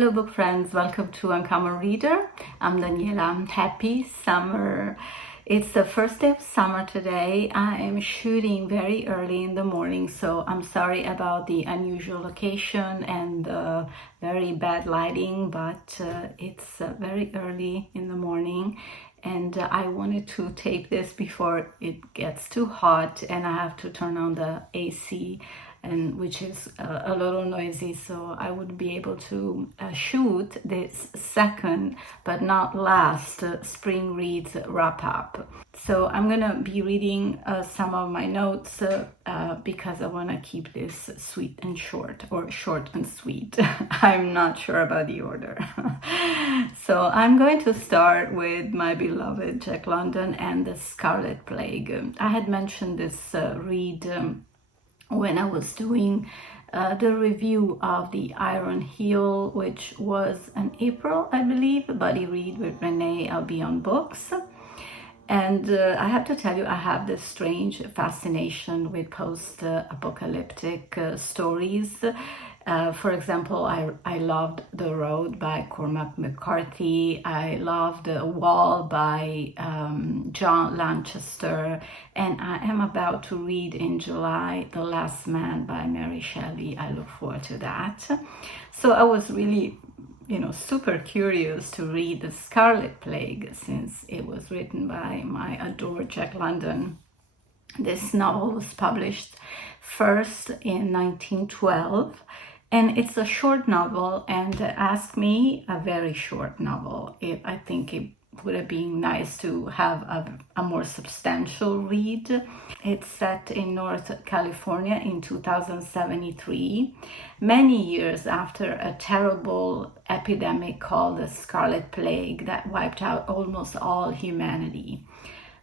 Hello book friends, welcome to Uncommon Reader. I'm Daniela. Happy summer. It's the first day of summer today. I am shooting very early in the morning, so I'm sorry about the unusual location and the very bad lighting, but it's very early in the morning and I wanted to tape this before it gets too hot and I have to turn on the AC, and which is a little noisy, so I would be able to shoot this second but not last spring reads wrap up. So I'm gonna be reading some of my notes because I want to keep this sweet and short, or short and sweet. I'm not sure about the order. So I'm going to start with my beloved Jack London and the Scarlet Plague. I had mentioned this read when I was doing the review of the Iron Heel, which was in April, I believe, a buddy read with Renee. I'll be on books. And I have to tell you, I have this strange fascination with post-apocalyptic stories. For example, I loved The Road by Cormac McCarthy. I loved Wall by John Lanchester. And I am about to read in July The Last Man by Mary Shelley. I look forward to that. So I was really super curious to read The Scarlet Plague, since it was written by my adored Jack London. This novel was published first in 1912, and it's a short novel, and ask me, a very short novel. I think it would have been nice to have a more substantial read. It's set in North California in 2073, many years after a terrible epidemic called the Scarlet Plague that wiped out almost all humanity.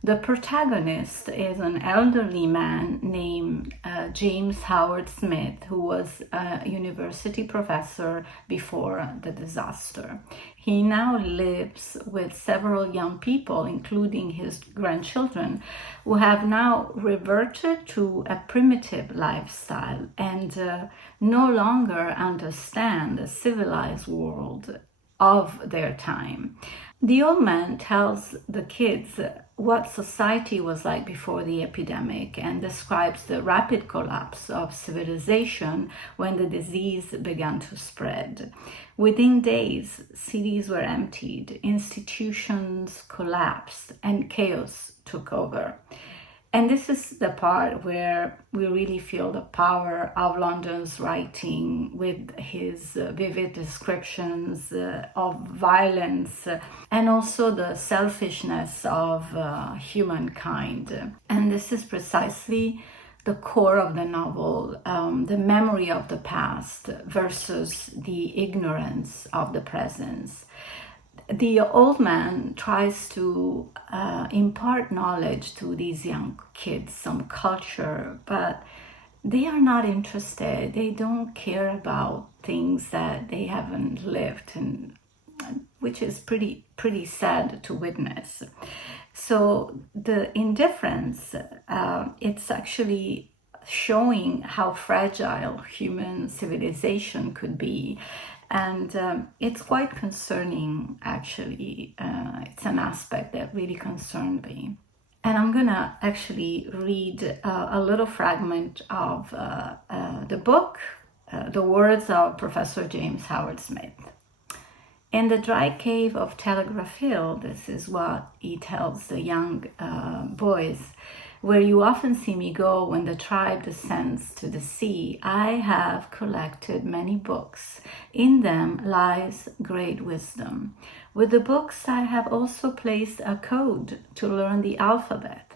The protagonist is an elderly man named James Howard Smith, who was a university professor before the disaster. He now lives with several young people, including his grandchildren, who have now reverted to a primitive lifestyle and no longer understand the civilized world of their time. The old man tells the kids what society was like before the epidemic and describes the rapid collapse of civilization when the disease began to spread. Within days, cities were emptied, institutions collapsed, and chaos took over. And this is the part where we really feel the power of London's writing, with his vivid descriptions of violence and also the selfishness of humankind. And this is precisely the core of the novel, the memory of the past versus the ignorance of the present. The old man tries to impart knowledge to these young kids, some culture, but they are not interested. They don't care about things that they haven't lived, and which is pretty sad to witness. So the indifference, it's actually showing how fragile human civilization could be. And it's quite concerning, actually. It's an aspect that really concerned me. And I'm gonna actually read a little fragment of the book, the words of Professor James Howard Smith. In the dry cave of Telegraph Hill, this is what he tells the young boys, where you often see me go when the tribe descends to the sea, I have collected many books. In them lies great wisdom. With the books, I have also placed a code to learn the alphabet,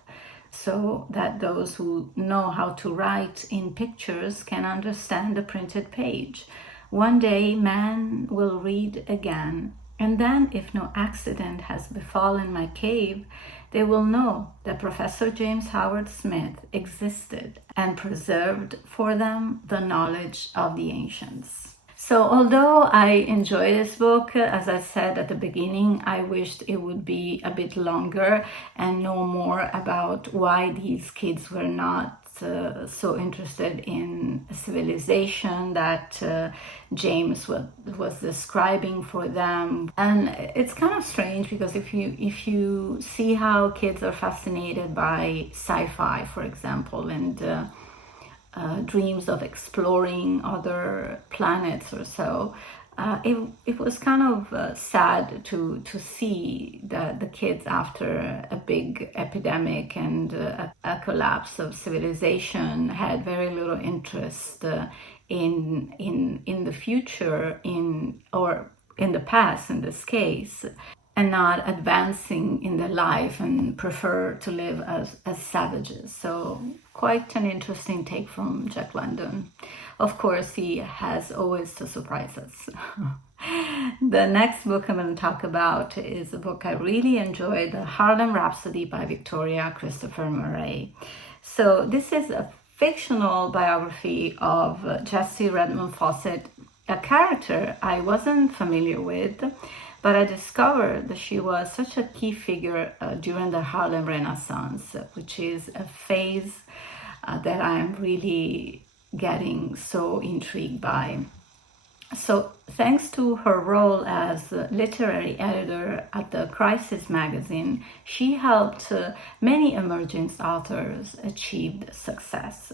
so that those who know how to write in pictures can understand the printed page. One day, man will read again, and then, if no accident has befallen my cave, they will know that Professor James Howard Smith existed and preserved for them the knowledge of the ancients. So although I enjoy this book, as I said at the beginning, I wished it would be a bit longer and know more about why these kids were not so interested in civilization that James was describing for them. And it's kind of strange because if you see how kids are fascinated by sci-fi, for example, and dreams of exploring other planets or so, it was kind of sad to see the kids after a big epidemic and a collapse of civilization had very little interest in the future, or in the past in this case, and not advancing in their life and prefer to live as savages. So quite an interesting take from Jack London. Of course, he has always to surprise us. The next book I'm going to talk about is a book I really enjoyed, The Harlem Rhapsody by Victoria Christopher Murray. So this is a fictional biography of Jessie Redmond Fawcett, a character I wasn't familiar with, but I discovered that she was such a key figure during the Harlem Renaissance, which is a phase that I am really getting so intrigued by. So thanks to her role as literary editor at the Crisis magazine, she helped many emerging authors achieve success.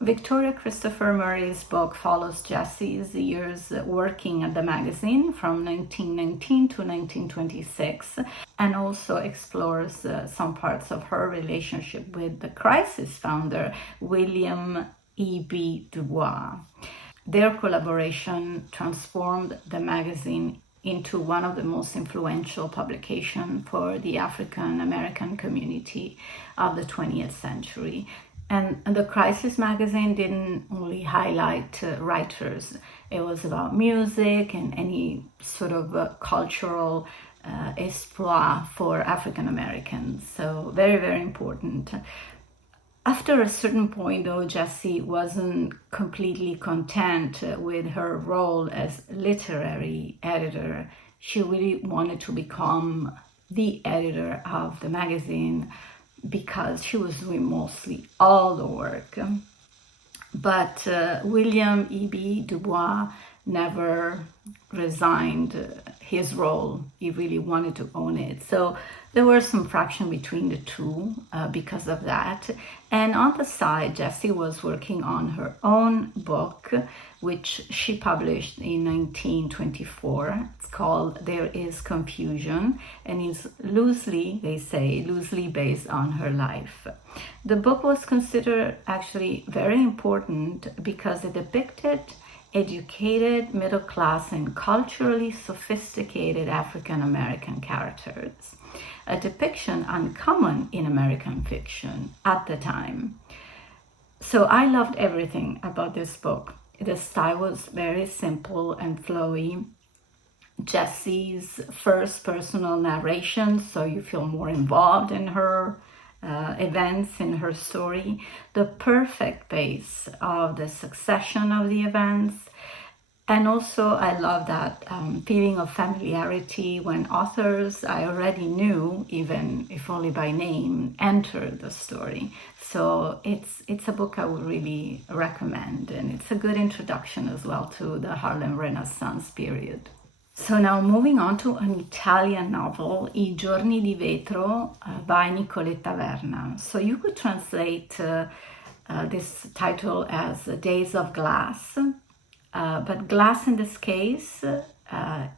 Victoria Christopher Murray's book follows Jessie's years working at the magazine from 1919 to 1926, and also explores some parts of her relationship with the Crisis founder, William E.B. Du Bois. Their collaboration transformed the magazine into one of the most influential publications for the African American community of the 20th century. And the Crisis magazine didn't only highlight writers. It was about music and any sort of cultural exploit for African Americans. So very, very important. After a certain point, though, Jessie wasn't completely content with her role as literary editor. She really wanted to become the editor of the magazine, because she was doing mostly all the work. But William E.B. Du Bois never resigned his role. He really wanted to own it. So there were some friction between the two because of that. And on the side, Jessie was working on her own book, which she published in 1924. It's called There Is Confusion, and is loosely based on her life. The book was considered actually very important because it depicted educated, middle class, and culturally sophisticated African American characters, a depiction uncommon in American fiction at the time. So I loved everything about this book. The style was very simple and flowy. Jessie's first personal narration, so you feel more involved in her events, in her story. The perfect pace of the succession of the events. And also I love that feeling of familiarity when authors I already knew, even if only by name, entered the story. So it's a book I would really recommend, and it's a good introduction as well to the Harlem Renaissance period. So now moving on to an Italian novel, I Giorni di Vetro by Nicoletta Verna. So you could translate this title as Days of Glass, but glass in this case,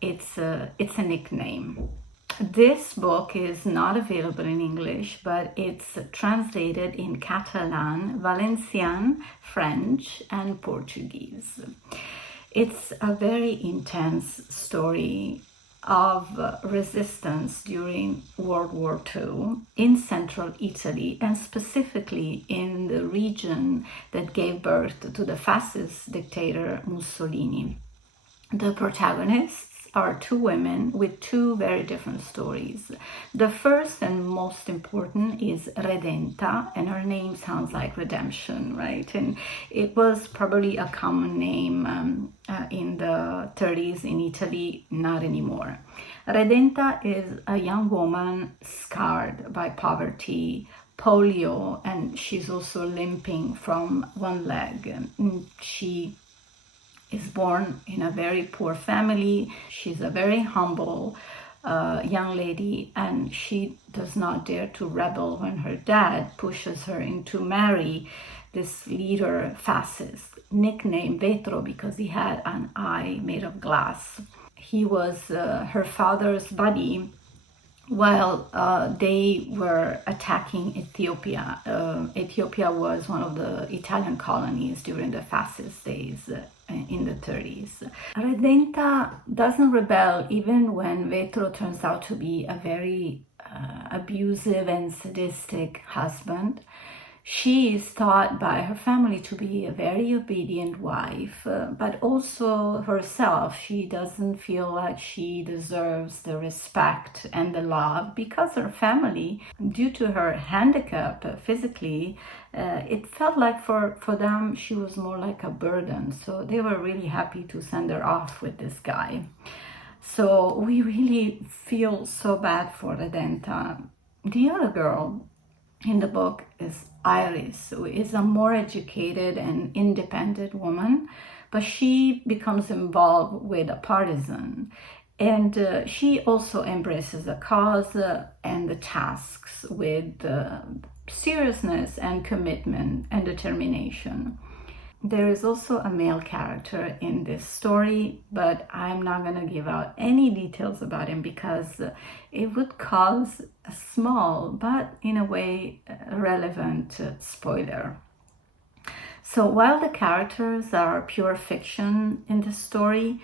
it's a nickname. This book is not available in English, but it's translated in Catalan, Valencian, French, and Portuguese. It's a very intense story of resistance during World War II in central Italy, and specifically in the region that gave birth to the fascist dictator Mussolini. The protagonists are two women with two very different stories. The first and most important is Redenta, and her name sounds like redemption, right? And it was probably a common name in the 30s in Italy, not anymore. Redenta is a young woman scarred by poverty, polio, and she's also limping from one leg. And she is born in a very poor family. She's a very humble young lady, and she does not dare to rebel when her dad pushes her into marry this leader fascist, nicknamed Vetro because he had an eye made of glass. He was her father's buddy while they were attacking Ethiopia. Ethiopia was one of the Italian colonies during the fascist days in the 30s. Redenta doesn't rebel even when Vetro turns out to be a very abusive and sadistic husband. She is taught by her family to be a very obedient wife, but also herself, she doesn't feel like she deserves the respect and the love because her family, due to her handicap physically, it felt like for them she was more like a burden. So they were really happy to send her off with this guy. So we really feel so bad for Redenta. The other girl in the book is Iris, who is a more educated and independent woman, but she becomes involved with a partisan. And she also embraces the cause and the tasks with seriousness and commitment and determination. There is also a male character in this story, but I'm not going to give out any details about him because it would cause a small, but in a way relevant spoiler. So while the characters are pure fiction in the story,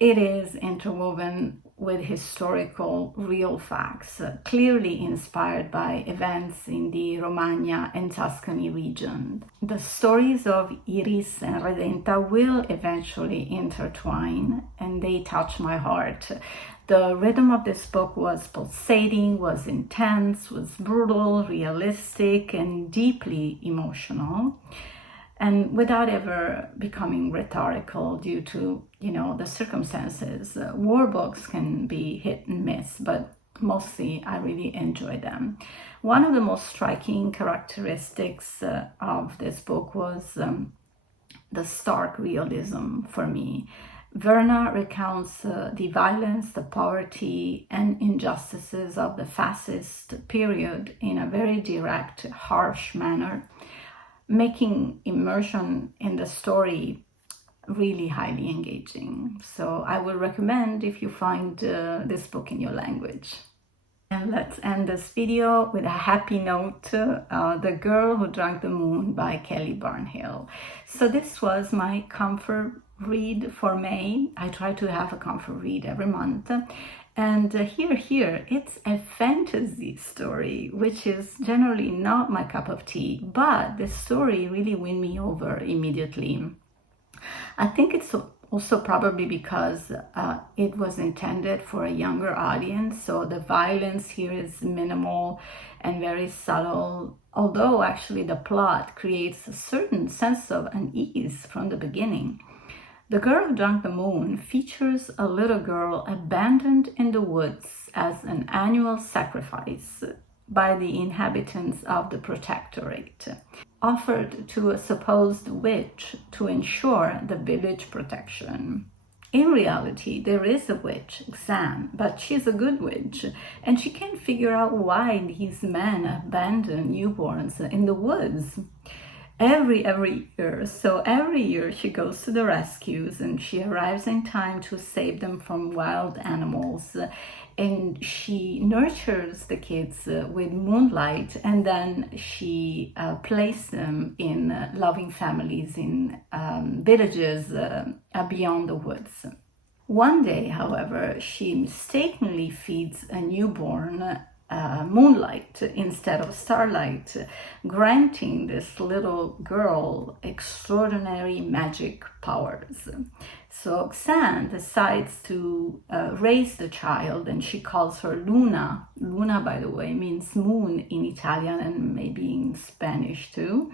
it is interwoven with historical real facts, clearly inspired by events in the Romagna and Tuscany region. The stories of Iris and Redenta will eventually intertwine, and they touch my heart. The rhythm of this book was pulsating, was intense, was brutal, realistic, and deeply emotional, and without ever becoming rhetorical due to, the circumstances. War books can be hit and miss, but mostly I really enjoy them. One of the most striking characteristics of this book was the stark realism for me. Verna recounts the violence, the poverty, and injustices of the fascist period in a very direct, harsh manner, making immersion in the story really highly engaging. So I would recommend if you find this book in your language. And let's end this video with a happy note, The Girl Who Drank the Moon by Kelly Barnhill. So this was my comfort read for May. I try to have a comfort read every month. And here, it's a fantasy story, which is generally not my cup of tea, but the story really won me over immediately. I think it's also probably because it was intended for a younger audience, so the violence here is minimal and very subtle, although actually the plot creates a certain sense of unease from the beginning. The Girl Who Drank the Moon features a little girl abandoned in the woods as an annual sacrifice by the inhabitants of the protectorate, offered to a supposed witch to ensure the village protection. In reality, there is a witch, Xan, but she's a good witch, and she can't figure out why these men abandon newborns in the woods. Every year she goes to the rescues and she arrives in time to save them from wild animals, and she nurtures the kids with moonlight, and then she places them in loving families in villages beyond the woods. One day, however, she mistakenly feeds a newborn moonlight instead of starlight, granting this little girl extraordinary magic powers. So Xan decides to raise the child, and she calls her Luna. Luna, by the way, means moon in Italian and maybe in Spanish too.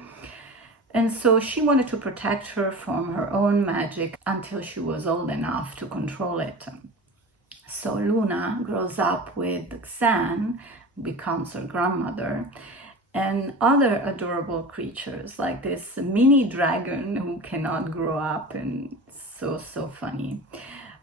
And so she wanted to protect her from her own magic until she was old enough to control it. So Luna grows up with Xan, becomes her grandmother, and other adorable creatures like this mini dragon who cannot grow up and so funny.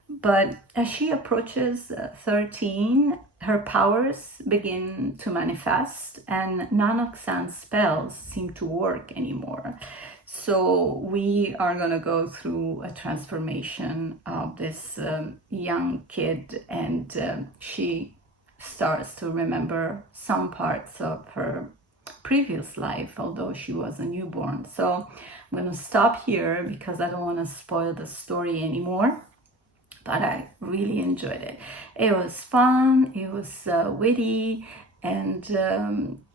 But as she approaches 13, her powers begin to manifest and none of Xan's spells seem to work anymore. So we are going to go through a transformation of this young kid, and she starts to remember some parts of her previous life, although she was a newborn. So I'm going to stop here because I don't want to spoil the story anymore. But I really enjoyed it. It was fun, it was witty, and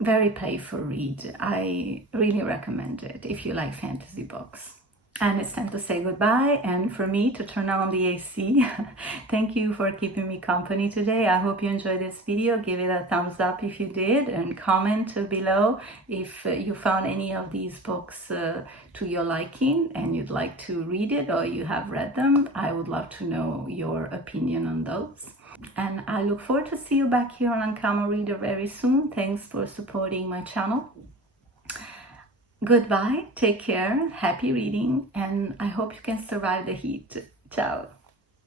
very playful read. I really recommend it if you like fantasy books. And it's time to say goodbye and for me to turn on the AC. Thank you for keeping me company today. I hope you enjoyed this video. Give it a thumbs up if you did, and comment below if you found any of these books to your liking and you'd like to read it or you have read them. I would love to know your opinion on those. And I look forward to see you back here on Uncommon Reader very soon. Thanks for supporting my channel. Goodbye, take care, happy reading, and I hope you can survive the heat. Ciao.